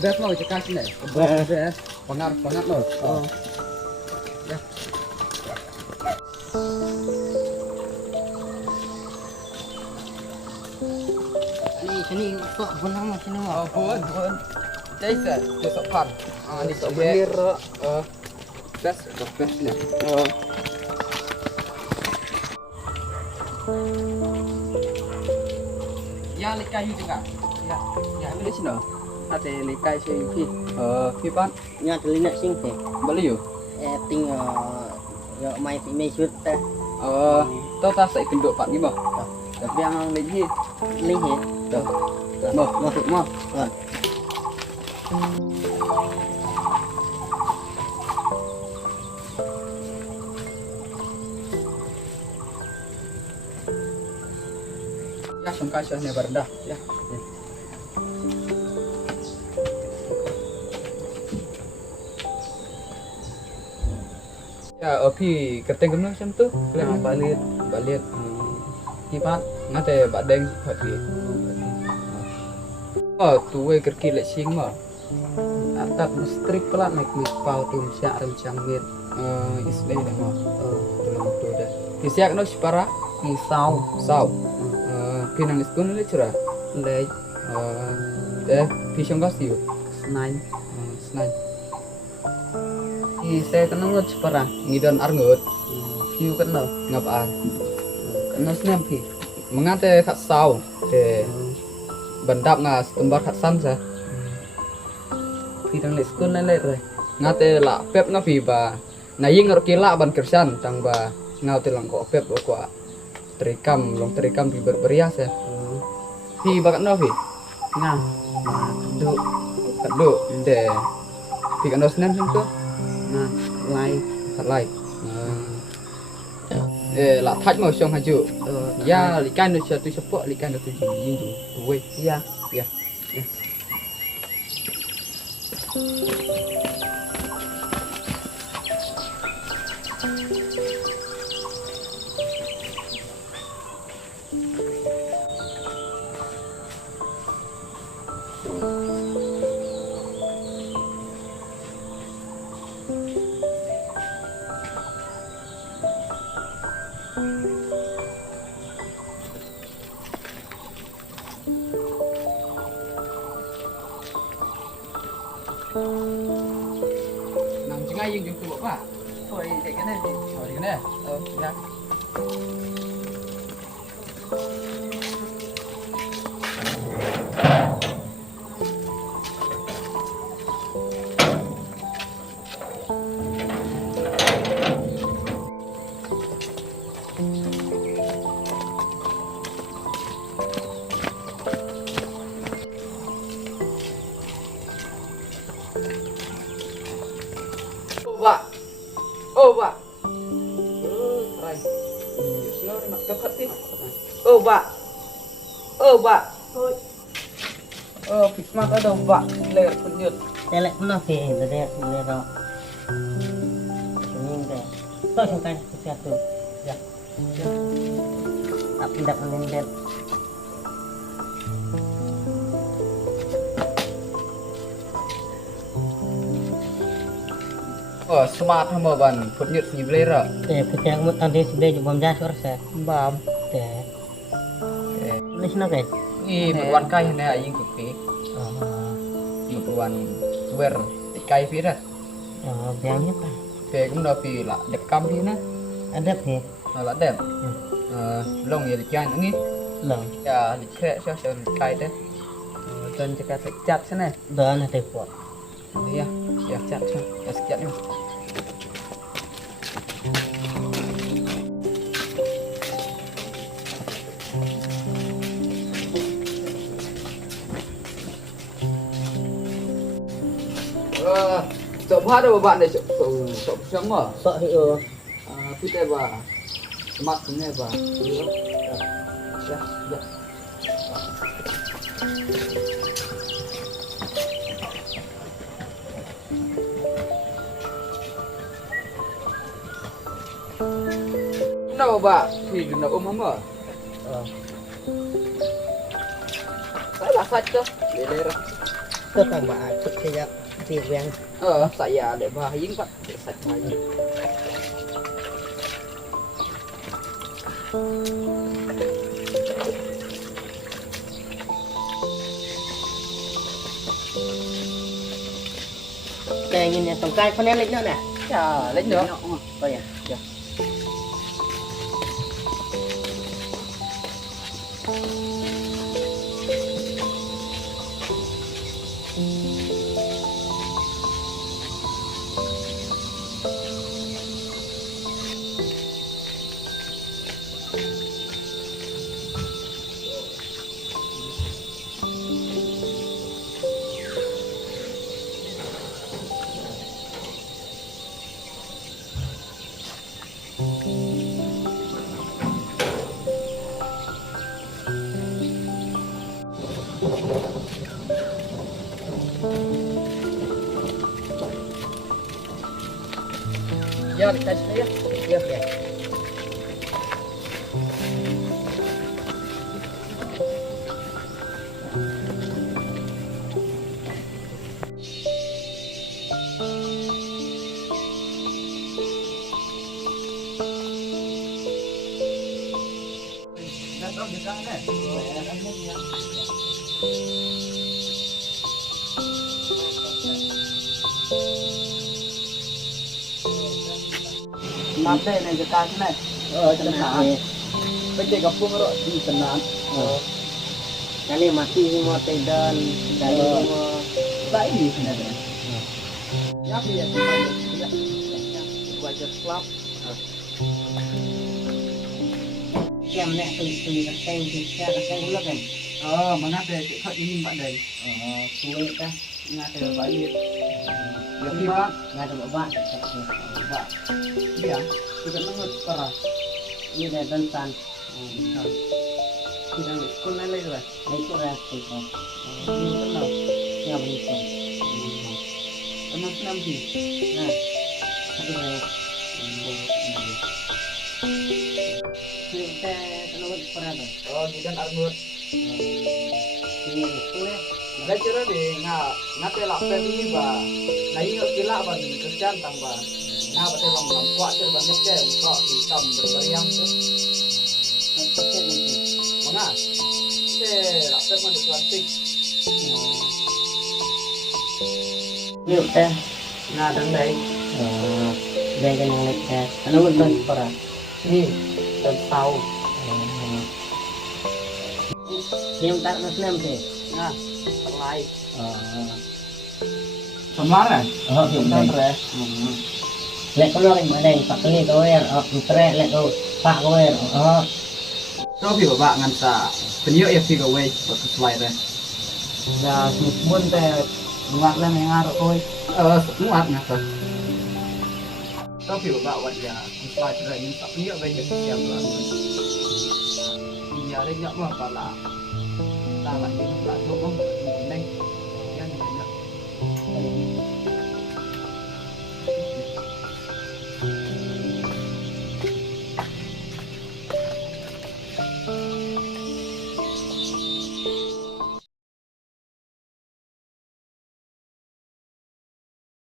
Best mau cekak sini. Best. Pengar banget loh. Oh. Ya. Sini kok benar sini mah. Oh, pun. Đây sẽ để sọ phản. Đi sọ Bener. Best, best nih. Ya, likai juga. Ya, ya ini sini. Ada likai sih pi. Pi pan. Nya telinga sing teh. Beli yuk. Ting yo mai pi mai shoot teh. Tao ta sẽ cần độ bạn như mà. Tapi yang lấy gì? Linh hết. Được. Masuk mah. Ya, sangka sudah berdah. Ya. Ya, opi keteng kemana macam tu? Kalian balik. Kipat ngate badeng hati. Tuwe kerki lek sing mah. Atat mestrik pelat naik mispau tu siak rencang mir. Isle dah mah. Dalam tu dah. Kisiak no sipara sau. Pinang iskun le cura. Le pisang kasih. Senai. Saya kenal ngot sipara. Ngidon arngot. Hiu kenal ngapaan. Nó xem thì mengate khát sau để bẩn đạp ngà tumbar khát san sa thì thằng lệ school lên rồi ngate là pep ngà phi ba nai ngor kila ban kersan tang ba ngau telang ko pep ko terikam pi berberias ya phi ba kan no phi nga kadu để phi kan no snem sem tu na lai là thách màu xong hả chú? Ya, likan được tôi support likan được tôi gì tu, quay, ya. Nằm chứ ngay dùng của bà thôi để cái này đi thôi cái này ya Pak. Rai. Siapa nak dapat ni? Pak. Pak. Pismat ada Pak. Leher penyut. Telek mana sih? Tadi boleh ro. Ini deh. Kau sungkan sesuatu. Ya. Apa tidak mengendet? Smart hamba ban penyut ni belera. Kecil mut tadi sudah jumpa jasur saya. Bam. Ini sana guys. Ni berwan kai ni aying kupi. Berwan wer kai pi dah. Biangnya apa? Pe cũng đâu pi là đẹp cam đi nè. Ada pi. Là đẹp. Long gì chán nghĩ. Long. Ya, khe cho kai đấy. Tên cho cái chặt thế này. Đó là tây phượng. Iya, ya chặt cho. Ya sekian ni. Sợ phát đâu bạn này sợ sống à? Sợ thì Fit đây bà smart thế này bà. Dạ. Đâu bà thì đừng ôm ấm ở. Saya lah saja, lelera. Tetang ba thực thế ya việc quen Saya để bahayin Pak. Saya bahayin. Kè nhìn nè tổng cai con em lên nữa nè. Ya, lấy nữa. Coi à. Ya, kita sini ya. Iya, ya. Nanti nih kita sini. Tenang. Pergi kampung rok di tenang. Kali mati semua tedan, kali semua. Tak ini sebenarnya. Ya, biar kita ya. Wajar klub. Kem nek tui kaseng dulu kan. Mengapa kau ini Pak Dai? Suwe ta. Ngate balik. Ya, Tapi Pak. Pak, enggak ada bapak. Pak. Iya, kita nunggu parah. Ini dah bentan. Kita sekolah lagi lah. Itu rasa itu. Ini kenal. Ya begitu. Kenal senam sih. Nah, satu lagi. Kita tenang pernah tu. Di dan Arbut. Ini suwe. Dah cerah deh, ngate lapar ini ba. Nah ini kila ban kerjaan tambah. Nah betul bang kuat cerban ngecek, kok di kam berbariang tu. Pakai nanti. Mana? Lapar mana plastik. Yuk teh. Nah dan dai. Dah kan yang lekas. Tenang betul pernah. Ini dan tahu. Yang tak nasnem teh. Nah, terlai. Samaran. Oh, Dan re. lek kono ring mana yang pakai ni kau er, tre lek kau pak kau er. Kau pi ba ngan sa. Penyo ya pi gawe buat sesuai re. Nah, mun teh muat lah mengarok kowe. Muat ngata. Kau pi ba wat ya sesuai re ni tak penyo ba je yang ba. Iya re nyak ma pala. Ta la ni la do mong neng. Yang banyak.